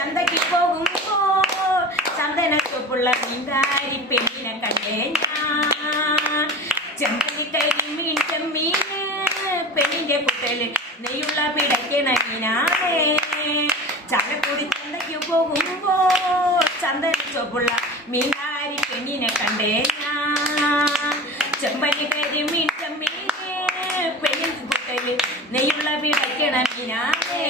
ചന്തയ്ക്ക് പോകുമ്പോൾ ചന്ദന ചുവപ്പുള്ള മീൻകാരി പെണ്ണിനെ കണ്ടേ ഞാൻ. ചെമ്പനിക്കരി മീൻ ചെമ്മീന് പെണ്ണിന്റെ കുട്ടല് നെയ്യുള്ള പിടയ്ക്കണ മീനാണേ. ചാലക്കുടി ചന്തയ്ക്ക് പോകുമ്പോൾ ചന്ദന ചുവപ്പുള്ള മീൻകാരി പെണ്ണിനെ കണ്ടേ ഞാൻ. ചെമ്പനിക്കരി മീൻ ചെമ്മീന് പെണ്ണിന്റെ കുട്ടല് നെയ്യുള്ള പിടയ്ക്കണ മീനാണേ.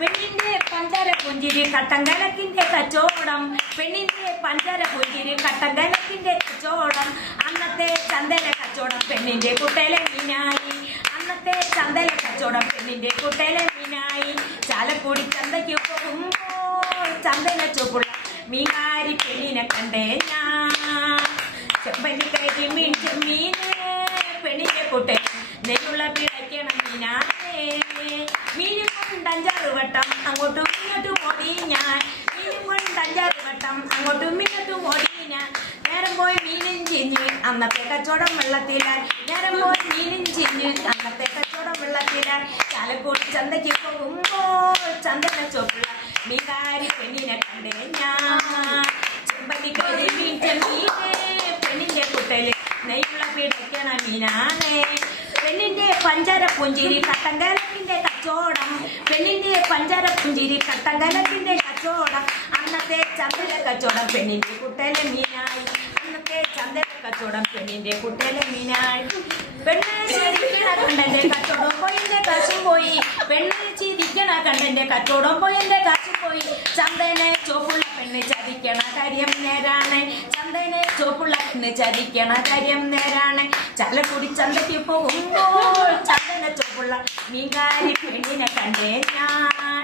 പെണ്ണിന്റെ പഞ്ചാര പുഞ്ചിരി കട്ടങ്കലക്കിന്റെ കച്ചോടം. പെണ്ണിന്റെ പഞ്ചാര പുഞ്ചിരി കട്ടങ്കലക്കിന്റെ കച്ചോടം. അന്നത്തെ ചന്ദന കച്ചവടം പെണ്ണിന്റെ കുട്ടലെ മീനായി. അന്നത്തെ ചന്ദന കച്ചവടം പെണ്ണിന്റെ കുട്ടലെ മീനായി. ചാലക്കുടി ചന്തയ്ക്ക് പോകുമ്പോൾ ചന്ദന ചുവപ്പുള്ള മീൻകാരി പെണ്ണിനെ കണ്ടേ ഞാൻ. ചെമ്പനിക്കരി മീൻ ചെമ്മീന് പെണ്ണിന്റെ കുട്ടൽ നെയ്യുള്ള പിടയ്ക്കണ മീനാണേ. മീനും കൊണ്ട് 5-6 വട്ടം അങ്ങോട്ടും ഇങ്ങോട്ടും ഓടി ഞാൻ. മീനും കൊണ്ട് 5-6 വട്ടം അങ്ങോട്ടും ഇങ്ങോട്ടും ഓടി ഞാൻ. നേരം പോയി മീനും ചിഞ്ഞ് അന്നത്തെ കച്ചവടം വെള്ളത്തിലായി. നേരം പോയി മീനും ചിഞ്ഞ് അന്നത്തെ കച്ചവടം വെള്ളത്തിലായി. ചാലക്കുടി ചന്തയ്ക്ക് പോകുമ്പോൾ ചന്ദന ചുവപ്പുള്ള മീൻകാരി പെണ്ണിനെ കണ്ടേ ഞാൻ. ചെമ്പനിക്കരി മീൻ ചെമ്മീന് പെണ്ണിന്റെ കുട്ടല് നെയ്യുള്ള പിടയ്ക്കണ മീനാണേ. പെണ്ണിന്റെ പഞ്ചാര പുഞ്ചിരി കട്ടങ്കലക്കിന്റെ കച്ചോടം. പെണ്ണിന്റെ പഞ്ചാര പുഞ്ചിരി കട്ടങ്കലക്കിന്റെ കച്ചോടം. അന്നത്തെ ചന്ദന കച്ചവടം പെണ്ണിന്റെ കുട്ടലെ മീനായി. അന്നത്തെ ചന്ദന കച്ചവടം പെണ്ണിന്റെ കുട്ടലെ മീനായി. പെണ്ണ് ചിരിക്കണ കണ്ടന്റെ കച്ചവടം പോയി എന്റെ കാശും പോയി. പെണ്ണ് ചിരിക്കണ കണ്ടന്റെ കച്ചവടം പോയി എന്റെ കാശും പോയി. ചന്ദന ചുവപ്പുള്ള പെണ്ണ് ചതിക്കണ കാര്യം നേരാണ്. ചന്ദന ചുവപ്പുള്ള പെണ്ണ് ചതിക്കണ കാര്യം നേരാണ്. ചാലക്കുടി ചന്തയ്ക്ക് പോകുമ്പോൾ ചന്ദന ചുവപ്പുള്ള മീൻകാരി പെണ്ണിനെ കണ്ടേ ഞാൻ.